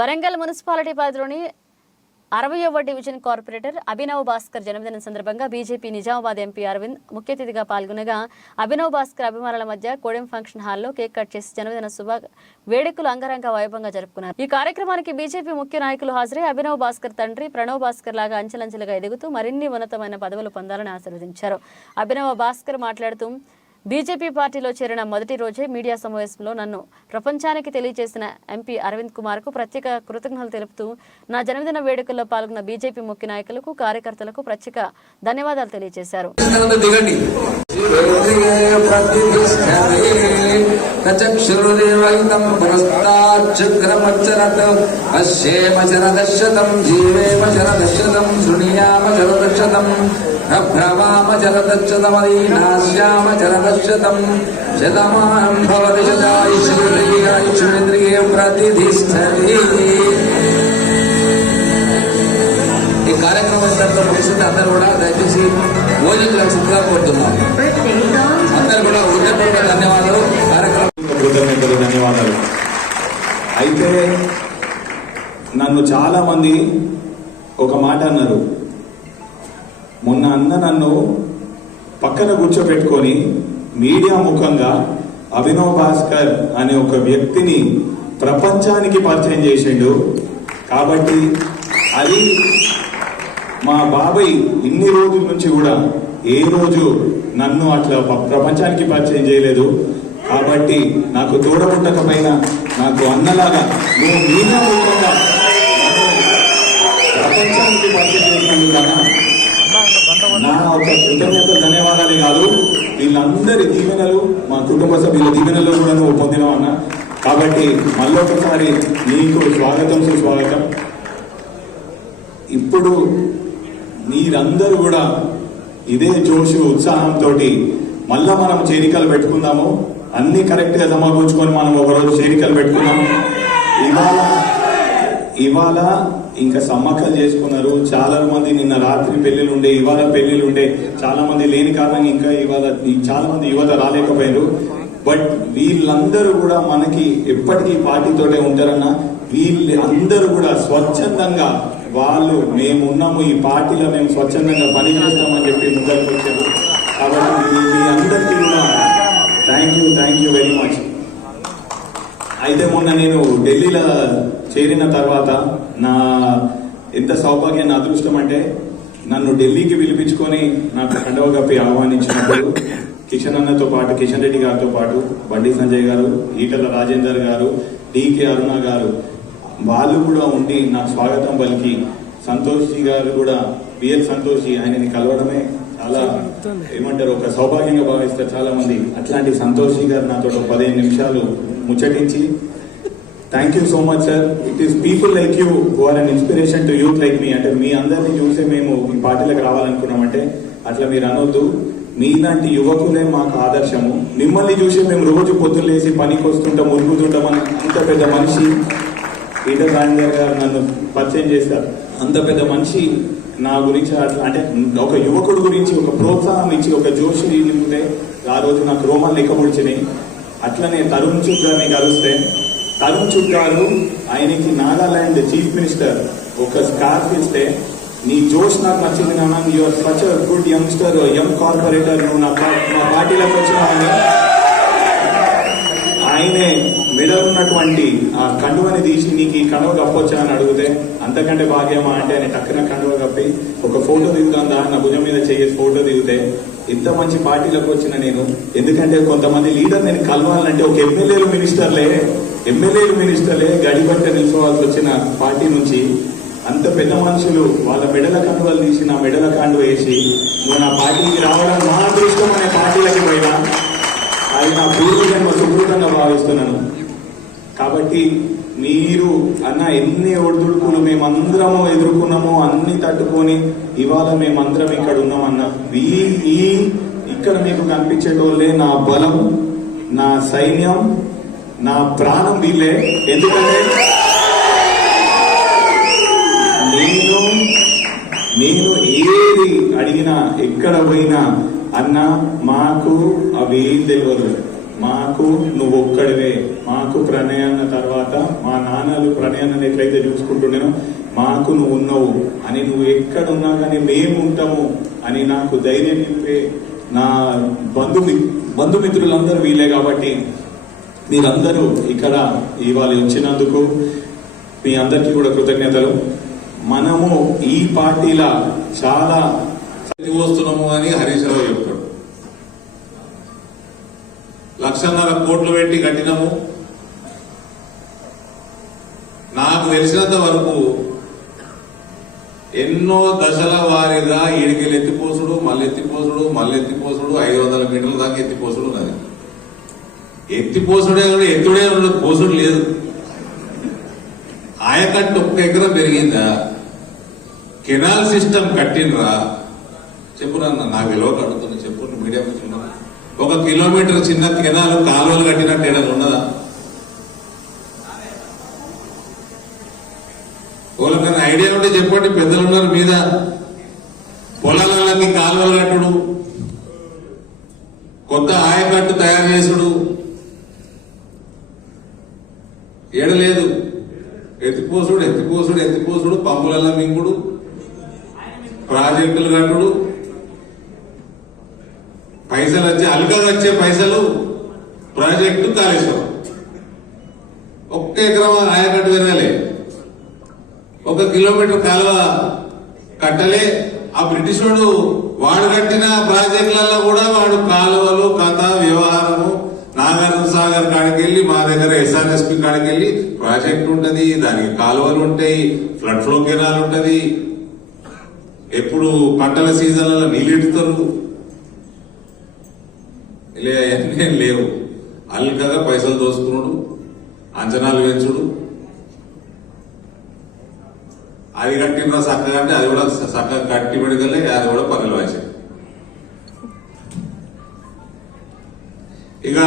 Warangal municipality పరిధిలోని 60వ division corporator Abhinav Bhaskar జన్మదినం సందర్భంగా బీజేపీ నిజామాబాద్ ఎంపీ అరవింద్ ముఖ్య అతిథిగా పాల్గొనగా అభినవ్ భాస్కర్ అభిమానుల మధ్య కోడెం ఫంక్షన్ హాల్లో కేక్ కట్ చేసి జన్మదిన వేడుకలు అంగరంగ వైభవంగా జరుపుకున్నారు. ఈ కార్యక్రమానికి బీజేపీ ముఖ్య నాయకులు హాజరై అభినవ్ భాస్కర్ తండ్రి ప్రణవ్ భాస్కర్ లాగా అంచెలంచెలుగా ఎదుగుతూ మరిన్ని ఉన్నతమైన పదవులు పొందాలని ఆశీర్వదించారు. అభినవ్ భాస్కర్ మాట్లాడుతూ బీజేపీ పార్టీలో చేరిన మొదటి రోజే మీడియా సమావేశంలో నన్ను ప్రపంచానికి తెలియజేసిన ఎంపీ అరవింద్ కుమార్కు ప్రత్యేక కృతజ్ఞతలు తెలుపుతూ నా జన్మదిన వేడుకల్లో పాల్గొన్న బీజేపీ ముఖ్య నాయకులకు కార్యకర్తలకు ప్రత్యేక ధన్యవాదాలు తెలియజేశారు. భ్రవామ జలదచ్చతమదీనాశ్యామ జలదచ్చతం శతమానం భవతి శతాయుష్యేంద్రియే ప్రతిష్ఠతి. ఈ కార్యక్రమం ఇంతటితో ముగిసింది. అందరూ కూడా దయచేసి భోజనం కోరుతున్నాం. అందరూ కూడా హృదయపూర్వక ధన్యవాదాలు. కృతజ్ఞతలు, ధన్యవాదాలు. అయితే నన్ను చాలా మంది ఒక మాట అన్నారు. మొన్న అన్న నన్ను పక్కన కూర్చోబెట్టుకొని మీడియా ముఖంగా అభినవ్ భాస్కర్ అనే ఒక వ్యక్తిని ప్రపంచానికి పరిచయం చేసిండు. కాబట్టి అది మా బాబాయ్ ఇన్ని రోజుల నుంచి కూడా ఏ రోజు నన్ను అట్లా ప్రపంచానికి పరిచయం చేయలేదు. కాబట్టి నాకు తోడబుట్టకపోయినా నాకు అన్నలాగా నువ్వు మీడియా ముఖంగా ప్రపంచానికి పరిచయం చేసినందుకు నా ఒక కృతజ్ఞతలు, ధన్యవాదాలే కాదు, వీళ్ళందరి దీవెనలు, మా కుటుంబ సభ్యుల దీవెనలు కూడా నువ్వు పొందినావు అన్న. కాబట్టి మళ్ళొకసారి నీకు స్వాగతం, సుస్వాగతం. ఇప్పుడు మీరందరూ కూడా ఇదే జోషు, ఉత్సాహంతో మళ్ళా మనం చేరికలు పెట్టుకుందాము. అన్ని కరెక్ట్ గా సమకూర్చుకొని మనం ఒకరోజు చేరికలు పెట్టుకుందాం. ఇవాళ ఇంకా సమ్మక్కలు చేసుకున్నారు. చాలా మంది నిన్న రాత్రి పెళ్లిలు ఉండే, ఇవాళ పెళ్లిలు ఉండే. చాలా మంది లేని కారణంగా ఇంకా ఇవాళ చాలా మంది యువత రాలేకపోయారు. బట్ వీళ్ళందరూ కూడా మనకి ఎప్పటికీ పార్టీతోటే ఉంటారన్న. వీళ్ళందరూ కూడా స్వచ్ఛందంగా వాళ్ళు మేమున్నాము, ఈ పార్టీలో మేము స్వచ్ఛందంగా పనిచేస్తామని చెప్పి ముందరికి వచ్చారు. కాబట్టి మీ అందరికీ కూడా థ్యాంక్ యూ వెరీ మచ్. అయితే మొన్న నేను ఢిల్లీలో చేరిన తర్వాత నా ఎంత సౌభాగ్యం, నా అదృష్టం అంటే నన్ను ఢిల్లీకి పిలిపించుకొని నాకు కండవ కప్పి ఆహ్వానించినప్పుడు కిషన్ అన్నతో పాటు, కిషన్ రెడ్డి గారితో పాటు బండి సంజయ్ గారు, ఈటల రాజేందర్ గారు, డికే అరుణ గారు వాళ్ళు కూడా ఉండి నాకు స్వాగతం పలికి, సంతోష్ గారు కూడా, బిఎల్ సంతోష్ ఆయనని కలవడమే చాలా ఏమంటారు ఒక సౌభాగ్యంగా భావిస్తారు చాలా మంది. అట్లాంటి సంతోష్ గారు నాతో 15 నిమిషాలు ముచ్చటించి thank you so much sir. It is people like you who are an inspiration to youth like me. అంటే మీ అందరినీ చూసే మేము ఈ పార్టీలకు రావాలనుకున్నామంటే అట్లా మీరు అనొద్దు. మీలాంటి యువకులే మాకు ఆదర్శము. మిమ్మల్ని చూసి మేము రోజు పొద్దున్న లేసి పనికి వస్తుంటాం, ఉరుకుతుంటాం. అంత పెద్ద మనిషి ఈటల రాజేందర్ గారు నన్ను పరిచయం చేశారు. అంత పెద్ద మనిషి నా గురించి అంటే ఒక యువకుడు గురించి ఒక ప్రోత్సాహం ఇచ్చి ఒక జోషి నింపితే ఆ రోజు నాకు రోమాలు లెక్కపొడిచినాయి. అట్లనే తరుణ్ చుక్ గారిని కలిస్తే తరుణ్ చుక్ గారు ఆయనకి నాగాలాండ్ చీఫ్ మినిస్టర్ ఒక స్కార్ఫ్ ఇస్తే నీ జోష్ నాకు నచ్చింది నాన్న, your such a good youngster, young corporator, నువ్వు నా పార్టీలోకి వచ్చినావని ఆయనే మెడల్ ఉన్నటువంటి ఆ కండువని తీసి నీకు ఈ కండువ కప్పొచ్చా అని అడిగితే అంతకంటే భాగ్యమా అంటే ఆయన టక్కున కండువ కప్పి ఒక ఫోటో దిగుతుందా నా భుజం మీద చేసి ఫోటో దిగితే ఇంత మంచి పార్టీలకు వచ్చిన నేను. ఎందుకంటే కొంతమంది లీడర్ నేను కలవాలంటే ఒక ఎమ్మెల్యేలు మినిస్టర్లే గడిపట్ట నిల్చోవాల్సి వచ్చిన పార్టీ నుంచి అంత పెద్ద మనుషులు వాళ్ళ మెడల కండువలు తీసి నా మెడల కండువ వేసి నువ్వు నా పార్టీకి రావడం నా అదృష్టం అనే పార్టీలకి పోయినా అది నా పూర్వజన్మ సుకృతంగా భావిస్తున్నాను. కాబట్టి మీరు అన్న ఎన్ని ఒడిదుడుకులు మేమందరము ఎదుర్కొన్నామో అన్ని తట్టుకొని ఇవాళ మేమందరం ఇక్కడ ఉన్నామన్న. ఇక్కడ మీకు కనిపించేటోళ్ళే నా బలం, నా సైన్యం, నా ప్రాణం వీళ్ళే. ఎందుకంటే నేను ఏది అడిగినా ఎక్కడ పోయినా అన్న మాకు అవేం తెలియదు, మాకు నువ్వు ఒక్కడివే, మాకు ప్రణయ్ అన్న తర్వాత మా నాన్నలు ప్రణయ్ అన్నని ఎట్లయితే చూసుకుంటున్నానో మాకు నువ్వు ఉన్నావు అని, నువ్వు ఎక్కడ ఉన్నా కానీ మేము ఉంటాము అని నాకు ధైర్యం నింపే నా బంధుమిత్రులందరూ వీలే. కాబట్టి మీరందరూ ఇక్కడ ఇవాళ వచ్చినందుకు మీ అందరికీ కూడా కృతజ్ఞతలు. మనము ఈ పార్టీలా చాలా వస్తున్నాము అని హరీష్ రావు చెప్తాడు. 1,50,000 కోట్లు పెట్టి కట్టినాము. నాకు తెలిసినంత వరకు ఎన్నో దశల వారీగా ఈడికెళ్ళి ఎత్తిపోసుడు, మళ్ళీ ఎత్తిపోసుడు, మళ్ళీ ఎత్తిపోసుడు, 500 మీటర్ల దాకా ఎత్తిపోసుడు ఉన్నది. ఎత్తిపోసుడే కూడా ఎత్తుడే ఉండదు, పోసుడు లేదు. ఆయకట్టు 1 ఎకరం పెరిగిందా? కెనాల్ సిస్టమ్ కట్టినరా? చెప్పు నాన్న, నాకు విలువ కడుతుంది చెప్పు. మీడియా 1 కిలోమీటర్ చిన్న కెనాలు కాలువలు కట్టినట్టు ఏడాది ఉన్నదా? వాళ్ళకన్నా ఐడియా ఉంటే చెప్పండి, పెద్దలు ఉన్నారు మీద. పొలాలకి కాలువలు కట్టుడు, కొత్త ఆయకట్టు తయారు చేసుడు ఏడలేదు. ఎత్తిపోసుడు ఎత్తిపోసుడు ఎత్తిపోసుడు, పంపులలో మింగుడు, ప్రాజెక్టులు కట్టుడు, పైసలు వచ్చే అల్కగా వచ్చే పైసలు ప్రాజెక్టు కాళేశ్వరం. 1 ఎకరం ఆయకట్టు పెరగలే, 1 కిలోమీటర్ కాలువ కట్టలే. ఆ బ్రిటిష్ వాడు కట్టిన ప్రాజెక్టులలో కూడా వాడు కాలువలు కథ వ్యవహారము నాగార్జున సాగర్ కాడికెళ్ళి మా దగ్గర ఎస్ఆర్ఎస్పి కాడికెళ్ళి ప్రాజెక్ట్ ఉంటది, దానికి కాలువలు ఉంటాయి, ఫ్లడ్ ఫ్లో కెనాల్ ఉంటది, ఎప్పుడు పంటల సీజన్లలో నీళ్ళెడుతారు. అన్నీ లేవు. అల్కగా పైసలు దోసుకున్నాడు, అంచనాలు పెంచుడు. అది కట్టిన చక్కగా అంటే అది కూడా చక్కగా కట్టి పెడగలే, అది కూడా పనులు వాసి. ఇక